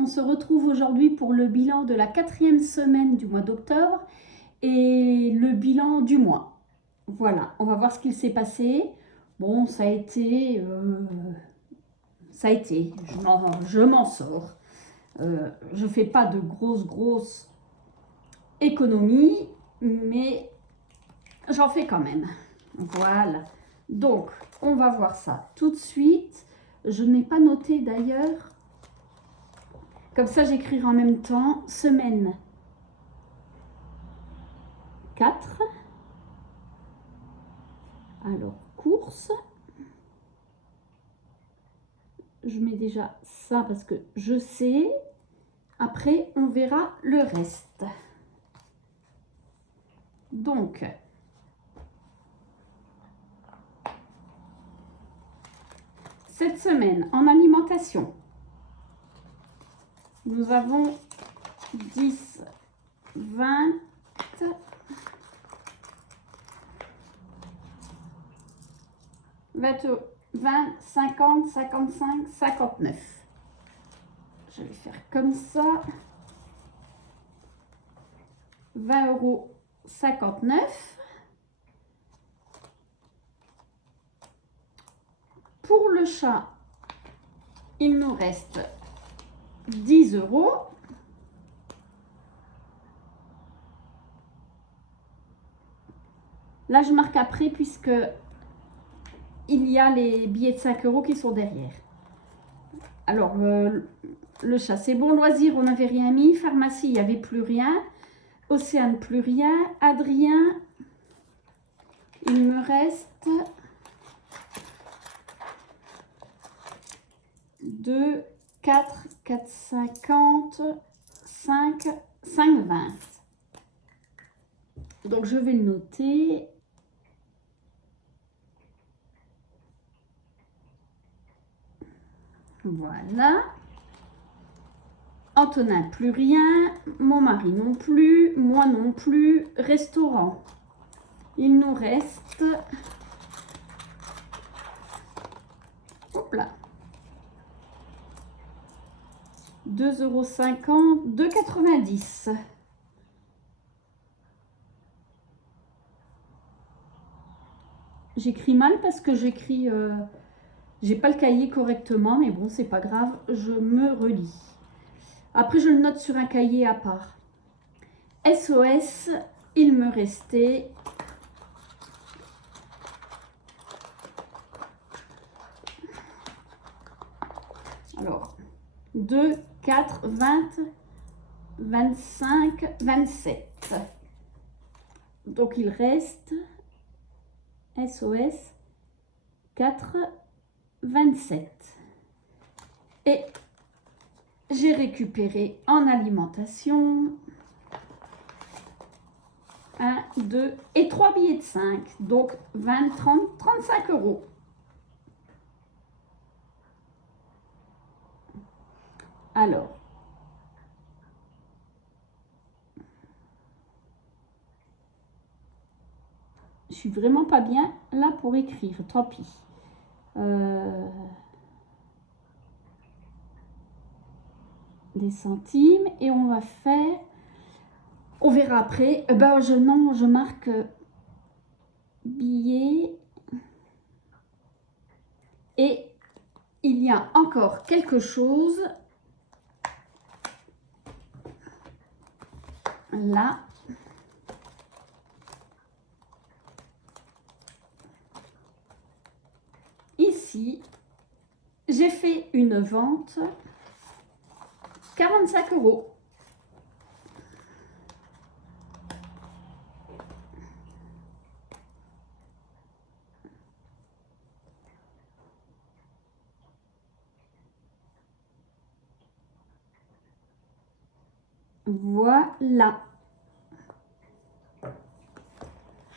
on se retrouve aujourd'hui pour le bilan de la 4e semaine du mois d'octobre et le bilan du mois. Voilà, on va voir ce qu'il s'est passé. Bon, ça a été, je m'en sors. Je ne fais pas de grosses économies, mais j'en fais quand même. Voilà, donc on va voir ça tout de suite. Je n'ai pas noté d'ailleurs, comme ça j'écrirai en même temps, semaine 4. Alors, course. Je mets déjà ça parce que je sais. Après, on verra le reste. Donc, cette semaine, en alimentation, nous avons 10, 20, 20, 50, 55, 59. Je vais faire comme ça. 20,59 €. Pour le chat, il nous reste 10 €. Là, je marque après puisque il y a les billets de 5 € qui sont derrière. Alors, le chat, c'est bon. Loisir, on n'avait rien mis. Pharmacie, il n'y avait plus rien. Océane, plus rien. Adrien, il me reste 2, 4, 4, 50, 5, 5, 20. Donc, je vais le noter. Voilà. Antonin, plus rien. Mon mari non plus. Moi non plus. Restaurant. Il nous reste... Hop là. 2,50 €, 2,90 €. J'écris mal parce que j'écris... j'ai pas le cahier correctement, mais bon, c'est pas grave, je me relis. Après, je le note sur un cahier à part. SOS, il me restait... Alors, 2, 4, 20, 25, 27. Donc, il reste SOS 4, 27. Et j'ai récupéré en alimentation 1, 2 et 3 billets de 5. Donc, 20, 30, 35 €. Alors, je suis vraiment pas bien là pour écrire, tant pis. Des centimes et on va faire, on verra après. Je marque billets et il y a encore quelque chose là. Ici, j'ai fait une vente 45 €. Voilà.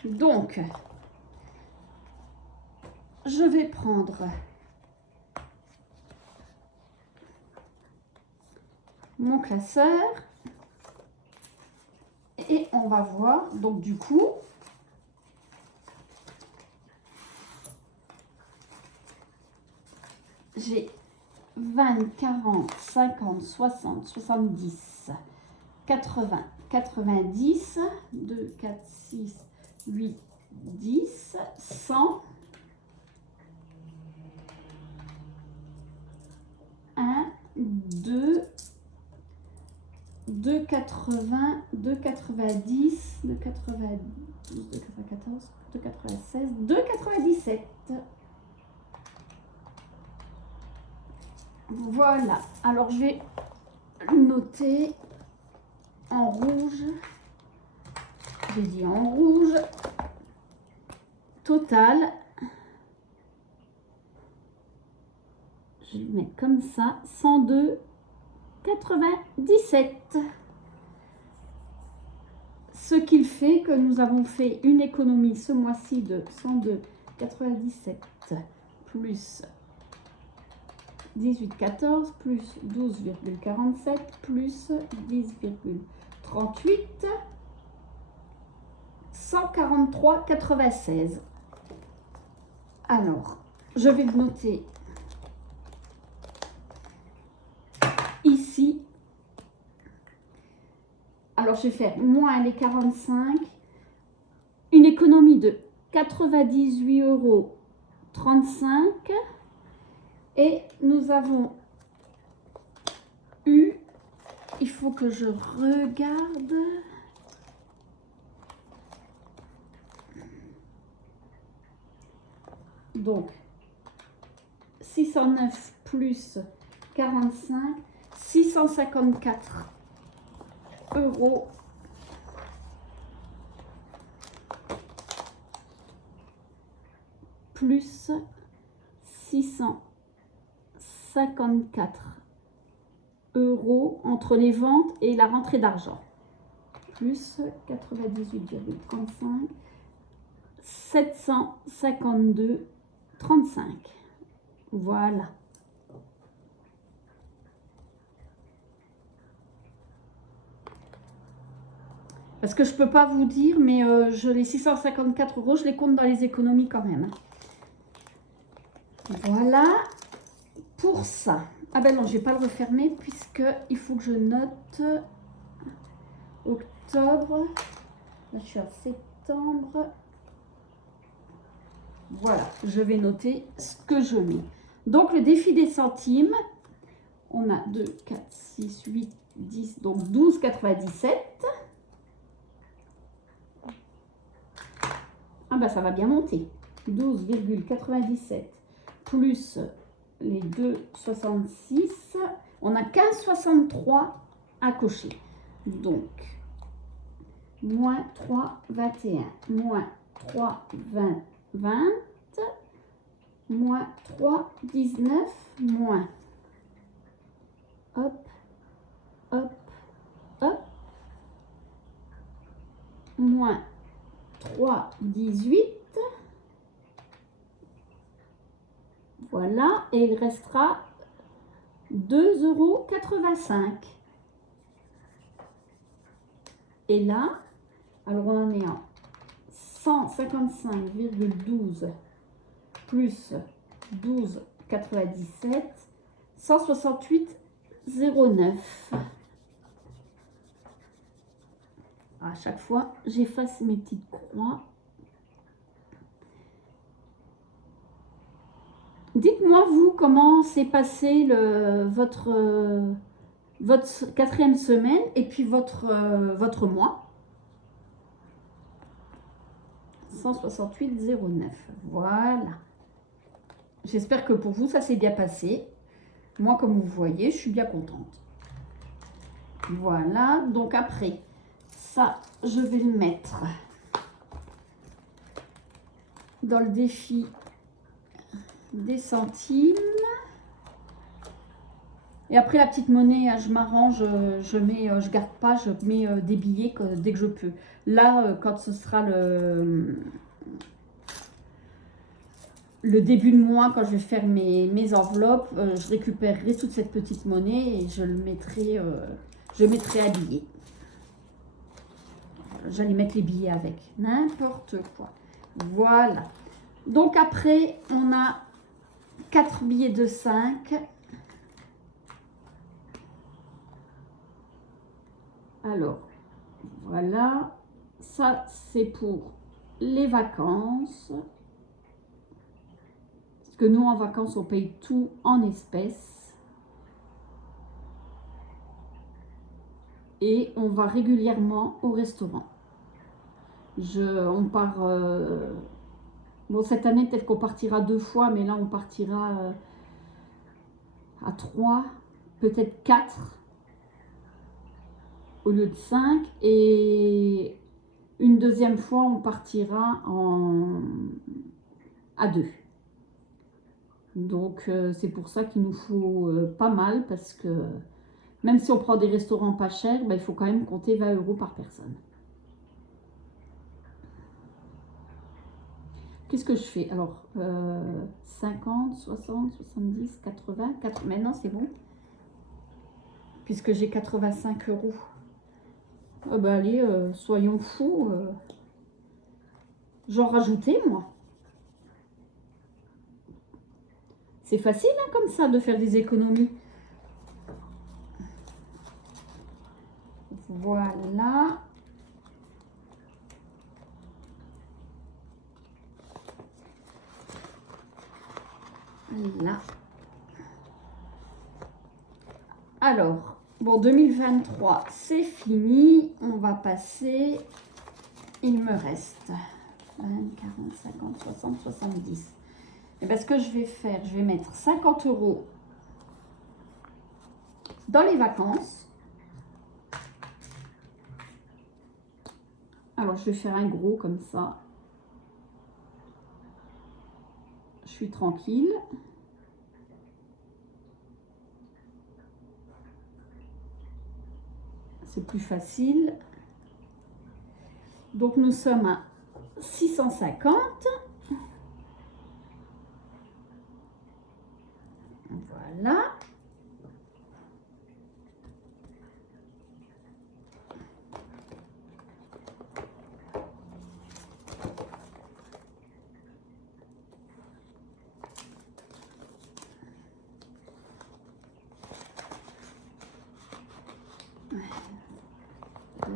Donc, je vais prendre mon classeur et on va voir. Donc, du coup, j'ai 20, 20, 40, 50, 60, 70, 80, 90, 2, 4, 6, 8, 10, 100, 1, 2, 2,80, 2,90, 2,92, 2,94, 2,96, 2,97. Voilà. Alors, je vais noter en rouge. J'ai dit en rouge. Total. Je vais le mettre comme ça. 102,97. Ce qui fait que nous avons fait une économie ce mois-ci de 102,97 plus 18,14 plus 12,47 plus 10,38 143,96. Alors, je vais le noter ici. Alors, je vais faire moins les 45, une économie de 98,35 € et nous avons eu, il faut que je regarde, donc 609 plus 45, 654 € plus 654 € entre les ventes et la rentrée d'argent, plus 98,35, 752,35. Voilà. Parce que je ne peux pas vous dire, mais les 654 €, je les compte dans les économies quand même. Voilà pour ça. Ah ben non, je ne vais pas le refermer puisqu'il faut que je note octobre. Là, je suis à septembre. Voilà, je vais noter ce que je mets. Donc, le défi des centimes, on a 2, 4, 6, 8, 10, donc 12,97. Ah ben, ça va bien monter. 12,97 plus les 2,66. On a 15,63 à cocher. Donc, moins 3,21, moins 3,20, 20, moins 3,19, moins. Hop, hop, hop. Moins 3,18. Voilà, et il restera 2,85 €. Et là, alors on en est en 155,12 plus 12,97, 168,09. À chaque fois, j'efface mes petites croix. Dites-moi, vous, comment s'est passé votre 4e semaine et puis votre mois. 168,09. Voilà. J'espère que pour vous, ça s'est bien passé. Moi, comme vous voyez, je suis bien contente. Voilà. Donc après, ça, je vais le mettre dans le défi des centimes. Et après la petite monnaie, je m'arrange, je garde pas, je mets des billets dès que je peux. Là, quand ce sera le début de mois, quand je vais faire mes enveloppes, je récupérerai toute cette petite monnaie et je mettrai à billets. J'allais mettre les billets avec, n'importe quoi. Voilà. Donc après, on a 4 billets de 5. Alors, voilà. Ça, c'est pour les vacances. Parce que nous, en vacances, on paye tout en espèces. Et on va régulièrement au restaurant. On part... bon, cette année, peut-être qu'on partira 2 fois, mais là, on partira à 3, peut-être 4 au lieu de 5. Et une deuxième fois, on partira à 2. Donc, c'est pour ça qu'il nous faut pas mal, parce que même si on prend des restaurants pas chers, ben, il faut quand même compter 20 € par personne. Qu'est-ce que je fais? Alors, 50, 60, 70, 80, 80. Maintenant, c'est bon. Puisque j'ai 85 €. Ah bah allez, soyons fous. J'en rajoutais, moi. C'est facile, hein, comme ça, de faire des économies. Voilà. Là. Alors, bon, 2023, c'est fini. On va passer... Il me reste 20, 40, 50, 60, 70. Et bien, ce que je vais faire, je vais mettre 50 € dans les vacances. Alors, je vais faire un gros comme ça. Je suis tranquille. C'est plus facile. Donc, nous sommes à 650. Voilà.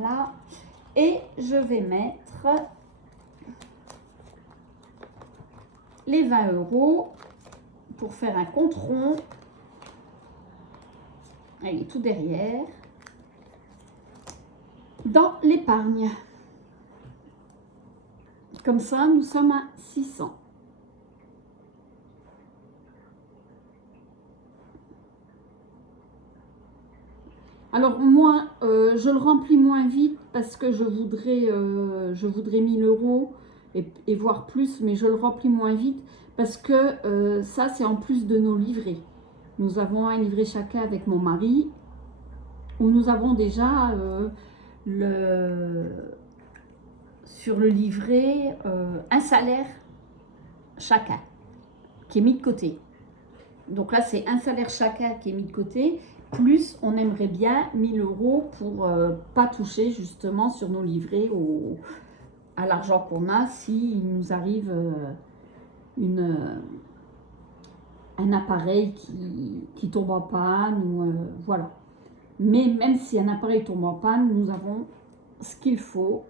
Là. Et je vais mettre les 20 € pour faire un compte rond. Il est tout derrière. Dans l'épargne. Comme ça, nous sommes à 600. Alors moi, je le remplis moins vite parce que je voudrais 1000 € et voire plus, mais je le remplis moins vite parce que ça, c'est en plus de nos livrets. Nous avons un livret chacun avec mon mari où nous avons déjà sur le livret un salaire chacun qui est mis de côté. Donc là, c'est un salaire chacun qui est mis de côté. Plus, on aimerait bien 1000 € pour pas toucher justement sur nos livrets à l'argent qu'on a s'il nous arrive un appareil qui tombe en panne ou voilà. Mais même si un appareil tombe en panne, nous avons ce qu'il faut.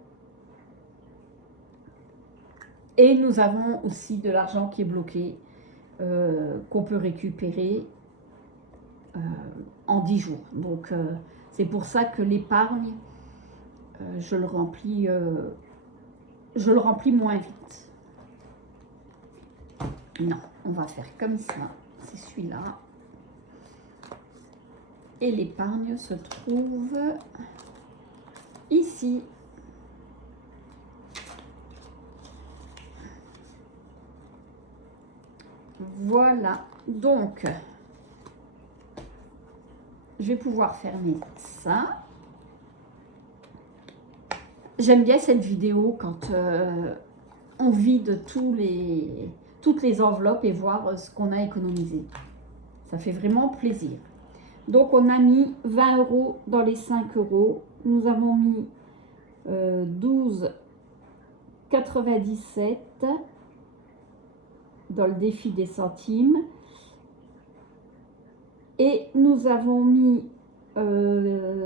Et nous avons aussi de l'argent qui est bloqué, qu'on peut récupérer en 10 jours. Donc, c'est pour ça que l'épargne, je le remplis moins vite. Non, on va faire comme ça. C'est celui-là. Et l'épargne se trouve ici. Voilà. Donc, je vais pouvoir fermer ça. J'aime bien cette vidéo quand on vide toutes les enveloppes et voir ce qu'on a économisé. Ça fait vraiment plaisir. Donc, on a mis 20 € dans les 5 €. Nous avons mis 12,97 € dans le défi des centimes. Et nous avons mis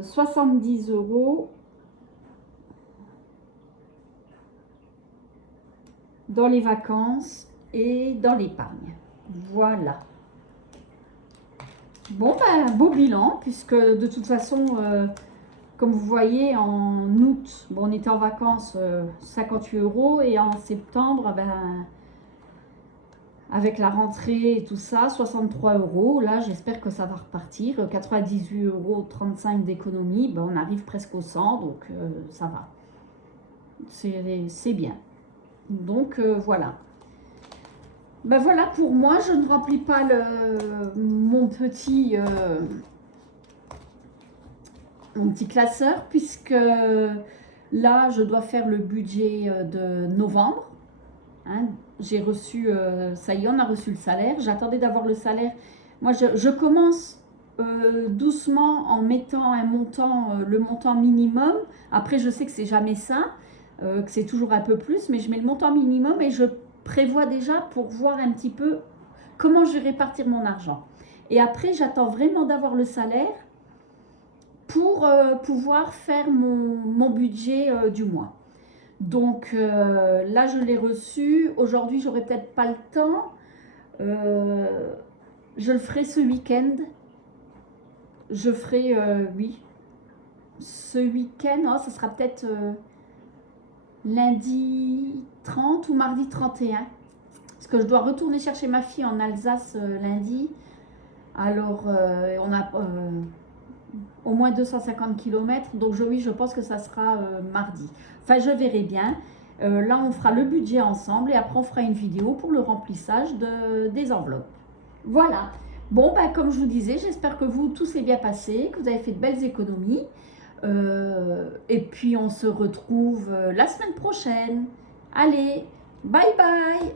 70 € dans les vacances et dans l'épargne. Voilà. Bon, ben, beau bilan, puisque de toute façon, comme vous voyez, en août, bon, on était en vacances 58 € et en septembre, ben, avec la rentrée et tout ça, 63 €. Là, j'espère que ça va repartir. 98,35 € d'économie, ben, on arrive presque au 100, donc ça va. C'est bien. Donc, voilà. Ben voilà, pour moi, je ne remplis pas mon petit classeur, puisque là, je dois faire le budget de novembre. Hein. J'ai reçu, ça y est, on a reçu le salaire. J'attendais d'avoir le salaire. Moi, je commence doucement en mettant un montant, le montant minimum. Après, je sais que c'est jamais ça, que c'est toujours un peu plus, mais je mets le montant minimum et je prévois déjà pour voir un petit peu comment je vais répartir mon argent. Et après, j'attends vraiment d'avoir le salaire pour pouvoir faire mon budget du mois. Donc là, je l'ai reçu. Aujourd'hui, j'aurai peut-être pas le temps. Je le ferai ce week-end. Je ferai, oui, ce week-end. Oh, ça sera peut-être lundi 30 ou mardi 31. Parce que je dois retourner chercher ma fille en Alsace lundi. Alors, on a au moins 250 km. Donc, oui, je pense que ça sera mardi. Enfin, je verrai bien. Là, on fera le budget ensemble et après, on fera une vidéo pour le remplissage des enveloppes. Voilà. Bon, ben, comme je vous disais, j'espère que vous, tout s'est bien passé, que vous avez fait de belles économies. Et puis, on se retrouve la semaine prochaine. Allez, bye bye!